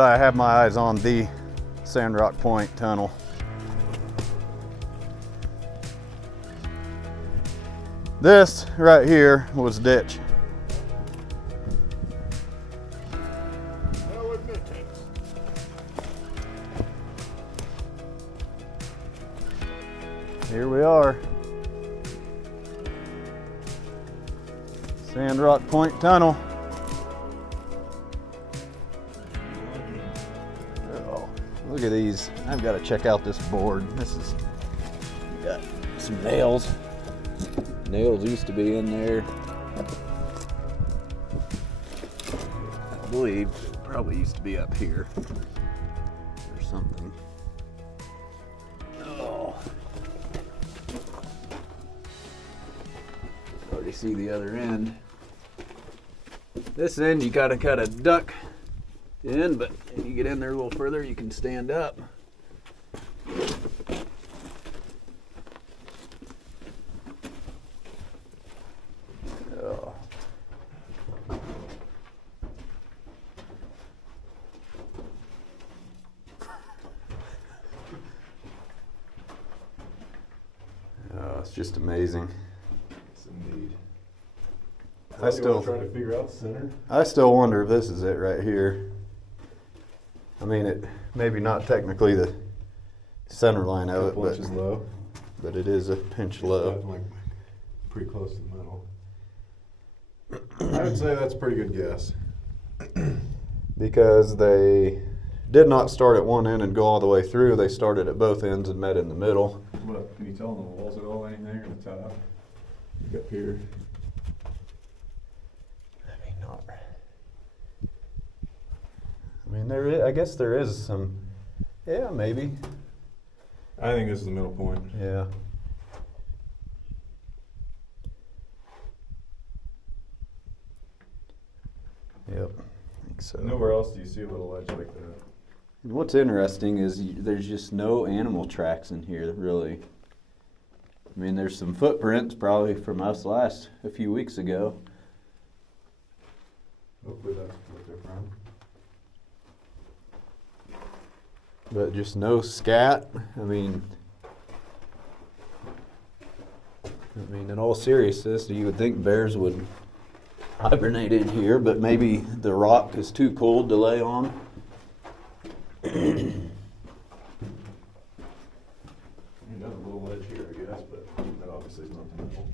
I have my eyes on the Sandrock Point tunnel. This right here was ditch. Here we are. Sandrock Point Tunnel. Oh, look at these. I've got to check out this board. This is got some nails. Nails used to be in there. I believe it probably used to be up here or something. Oh. Already see the other end. This end you gotta kind of duck in, but if you get in there a little further, you can stand up. Oh. Oh, it's just amazing. Indeed. I still trying to figure out the center. I still wonder if this is it right here. I mean, it maybe not technically the center line of it, Inches low. but it is a pinch low. Like pretty close to the middle. I would say that's a pretty good guess. Because they did not start at one end and go all the way through. They started at both ends and met in the middle. What, can you tell on the walls at all anything or the top? Up here. I mean, not. I mean, there is. I guess there is some. Yeah, maybe. I think this is the middle point. Yeah. Yep. I think so. Nowhere else do you see a little ledge like that. What's interesting is there's just no animal tracks in here, really. I mean, there's some footprints probably from us a few weeks ago. Hopefully that's what they're from. But just no scat. I mean, in all seriousness, you would think bears would hibernate in here, but maybe the rock is too cold to lay on. Another little ledge here, I guess, but that obviously is not the middle.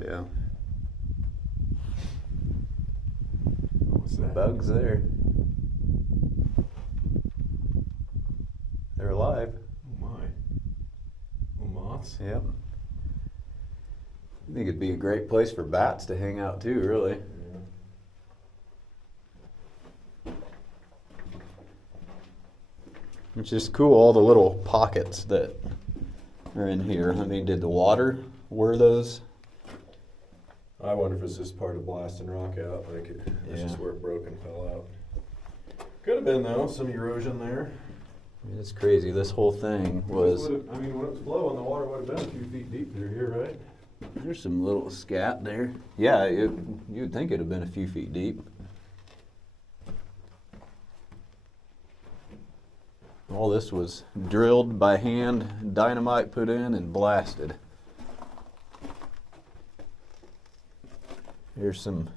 Yeah. What's that? Bugs there. They're alive. Oh my. Little moths? Yep. I think it'd be a great place for bats to hang out too, really. It's just cool, all the little pockets that are in here. I mean, did the water, were those? I wonder if it's just part of blasting rock out, like it's Yeah. just where it broke and fell out. Could have been though, some erosion there. I mean, it's crazy. This whole thing was. I mean, when it was flowing, the water would have been a few feet deep through here, right? There's some little scat there. Yeah, you'd think it'd have been a few feet deep. All this was drilled by hand, dynamite put in, and blasted. Here's some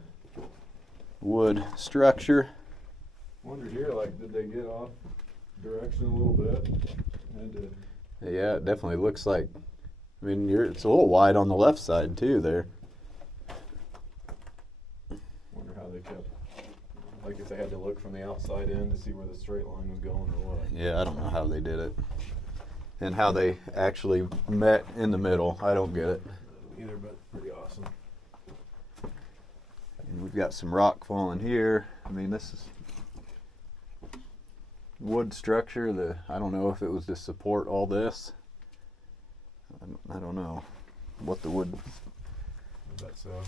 wood structure. Wondered here, like, did they get off direction a little bit? Had to. Yeah, it definitely looks like. I mean, it's a little wide on the left side too there. Wonder how they kept. Like if they had to look from the outside in to see where the straight line was going or what. Yeah, I don't know how they did it. And how they actually met in the middle. I don't get it. Either, but pretty awesome. And we've got some rock falling here. I mean, this is wood structure. I don't know if it was to support all this. I don't know what the wood. I bet so.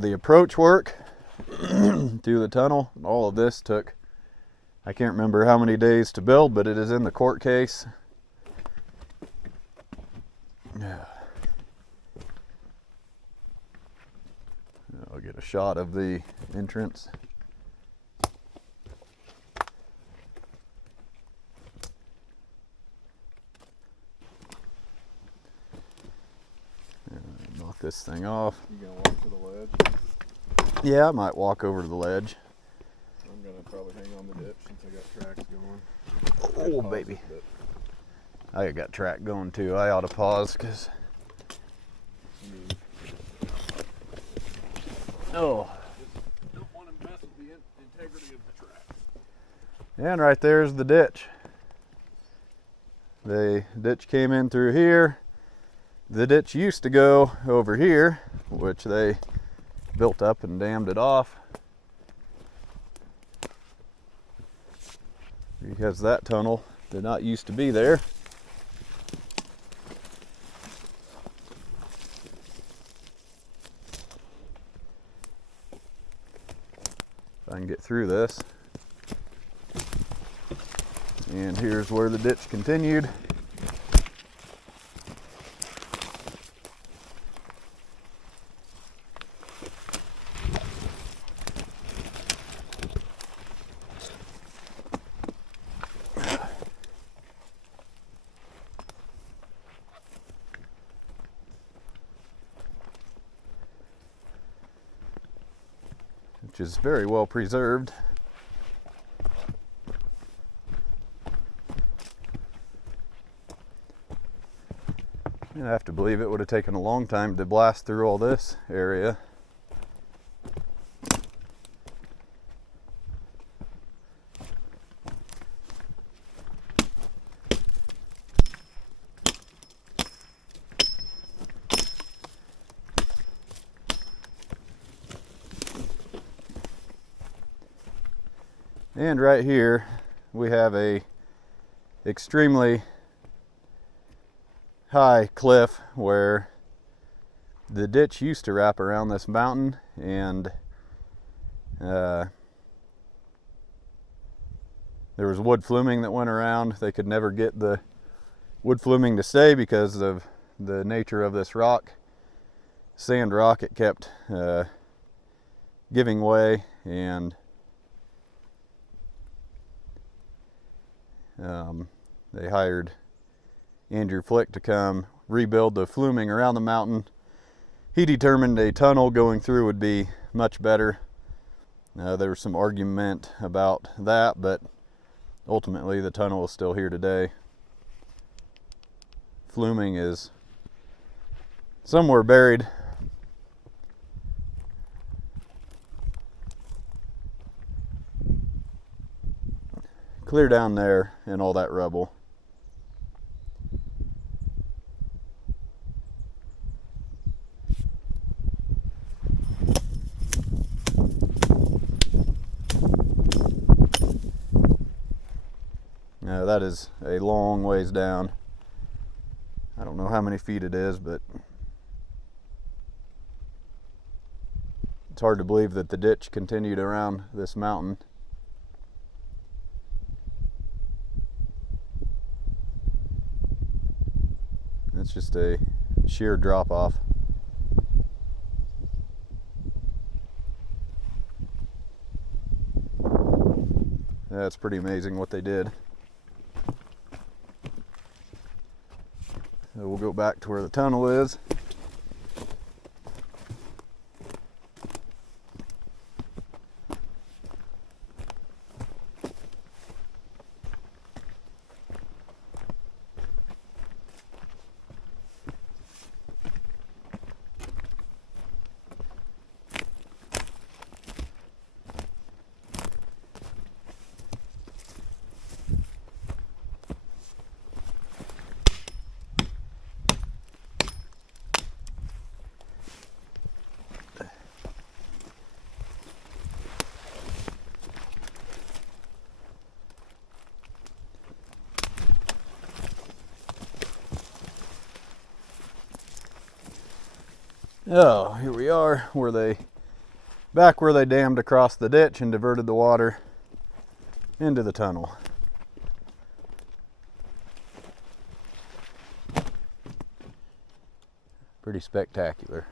The approach work through the tunnel, all of this took, I can't remember how many days to build, but it is in the court case. Get a shot of the entrance. Knock this thing off. You gonna walk to the ledge? Yeah, I might walk over to the ledge. I'm gonna probably hang on the ditch since I got tracks going. Oh, baby. I got track going too. I ought to pause because. Oh. Don't want to mess with the integrity of the tracks. And right there's the ditch. The ditch came in through here. The ditch used to go over here, which they built up and dammed it off because that tunnel did not used to be there. If I can get through this. And here's where the ditch continued. Which is very well preserved. I have to believe it would have taken a long time to blast through all this area. And right here we have a extremely high cliff where the ditch used to wrap around this mountain, and there was wood fluming that went around. They could never get the wood fluming to stay because of the nature of this rock. Sand rock, it kept giving way, and they hired Andrew Flick to come rebuild the fluming around the mountain. He determined a tunnel going through would be much better. There was some argument about that, but ultimately the tunnel is still here today. Fluming is somewhere buried. Clear down there and all that rubble. Now that is a long ways down. I don't know how many feet it is, but it's hard to believe that the ditch continued around this mountain. It's just a sheer drop off. That's pretty amazing what they did. So we'll go back to where the tunnel is. Oh, here we are, back where they dammed across the ditch and diverted the water into the tunnel. Pretty spectacular.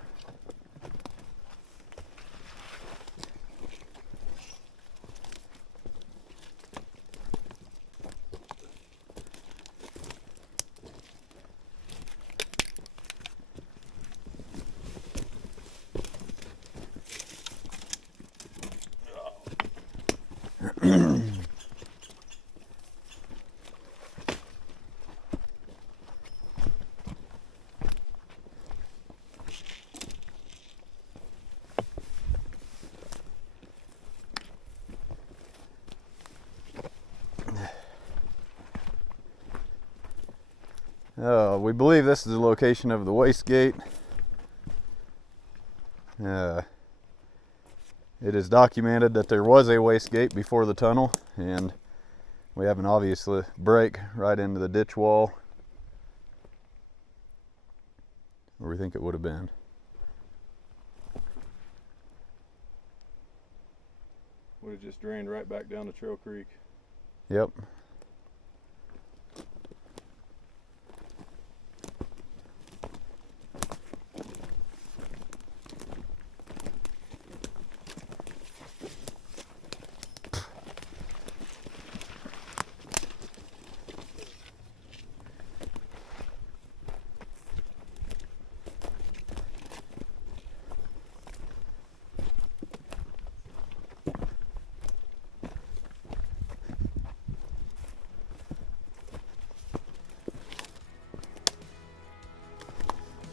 We believe this is the location of the waste gate. It is documented that there was a waste gate before the tunnel, and we have an obvious break right into the ditch wall where we think it would have been. Would have just drained right back down to Trail Creek. Yep.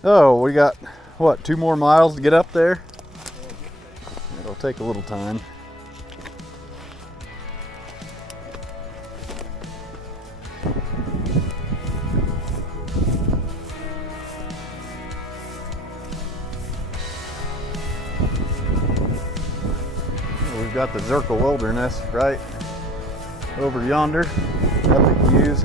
Oh, we got, what, 2 more miles to get up there? It'll take a little time. We've got the Zirkle Wilderness right over yonder. Epic views.